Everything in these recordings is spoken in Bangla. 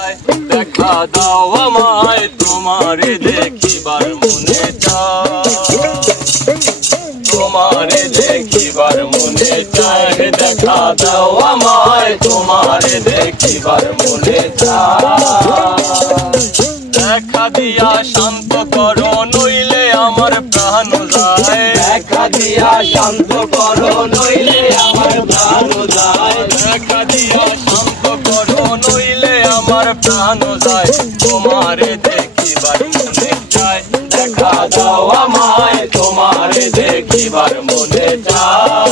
দেখা দাও আমায় তোমারে দেখিবার মনে চায়, তোমারে দেখিবার মনে চায়। দেখা দাও আমায় তোমারে দেখিবার মনে চায়। দেখা দিয়া শান্ত করো নইলে আমার প্রাণ যায়, দেখা দিয়া শান্ত করো নইলে আমার প্রাণ যায়। দেখা দিয়া শান্ত করো নইলে আমার প্রাণ যায়। তোমারে দেখিবার মনে চায়, দেখা দাও আমায় তোমারে দেখিবার মনে চায়।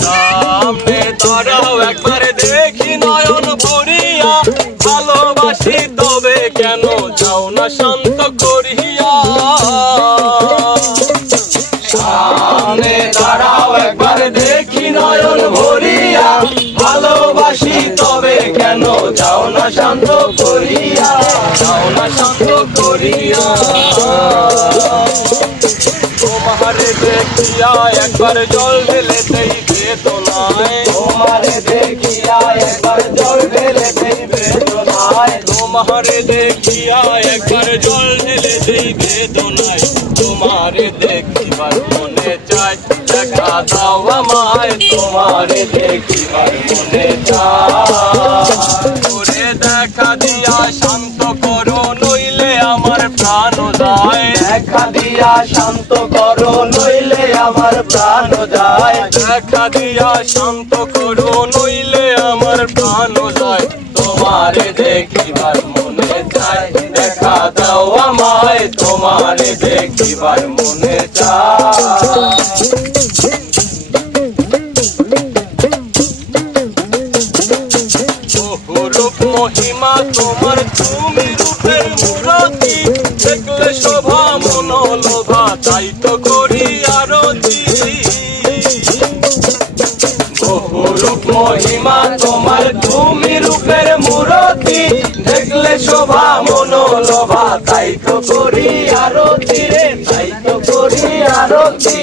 সামনে দাঁড়াও একবার দেখি নয়ন ভরিয়া, ভালোবাসি তবে কেন যাও না শান্ত করিয়া। সামনে দাঁড়াও একবার দেখি নয়ন ভরিয়া, ভালোবাসি তবে কেন যাও না শান্ত করিয়া, যাও না শান্ত করিয়া। তোমারে দেখিয়া একবার জল ঢেলেতেই বেদনায়, তোমারে দেখিয়া একবার জল ঢেলেতেই বেদনায়, তোমারে দেখিয়া একবার জল ঢেলেতেই বেদনায়। তোমারে দেখিবার মনে চায়, দেখা দাও আমায় তোমারে দেখিবার মনে চায়। ওরে দেখা দিয়া শান্ত করো নইলে আমার প্রাণ যায়, দেখা দিয়া শান্ত করো নইলে আমার প্রাণ যায়। দেখা দিয়া শান্ত করো নইলে আমার প্রাণ যায়। তোমারে দেখিবার মনে চায়, দেখা দাও আমায় তোমারে দেখিবার মনে চায়। রূপ মহিমা তোমার তুমি রূপের মূরতি, দেখলে শোভা মনোলোভা তাই তো করি আরতি। রূপ মহিমা তোমার তুমি রূপের মূরতি, দেখলে শোভা মনোলোভা তাই তো করি আরতি রে, তাই তো করি আরতি।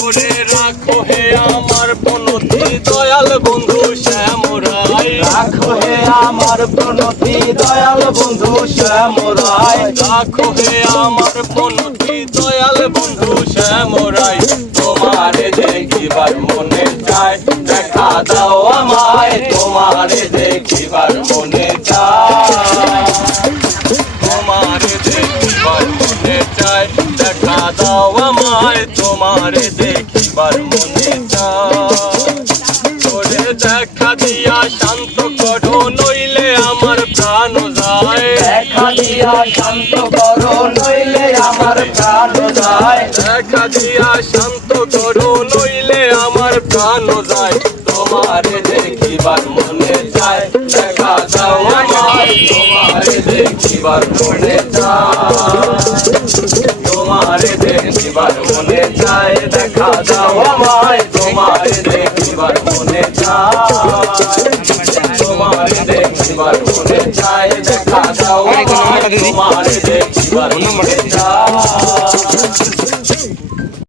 ওরে রাখো হে আমার প্রণতি দয়াল বন্ধু শ্যামরায়, রাখো হে আমার প্রণতি দয়াল বন্ধু শ্যামরায়, রাখো হে আমার প্রণতি দয়াল বন্ধু শ্যামরায়। তোমারে দেখিবার মনে চায়, দেখা দাও আমায় তোমারে দেখিবার মনে চায়। তোমারে দেখিবার মনে চায়, দেখা দাও আমায় তোমারে দেখিবার মনে চায়। ওরে দেখা দিয়া শান্ত করো নইলে আমার প্রাণ যায়, দেখা দিয়া শান্ত করো নইলে আমার প্রাণ যায়। দেখা দিয়া শান্ত করো নইলে আমার প্রাণ যায়। তোমারে দেখিবার মনে চায়, দেখা দাও আমায় তোমারে দেখিবার মনে চায়। তোমারে দেখিবার মনে চায়, দেখা দাও আমায় তোমারে দেখিবার মনে চায়। তোমারে দেখিবার মনে চায়, দেখা দাও আমায় তোমারে দেখিবার মনে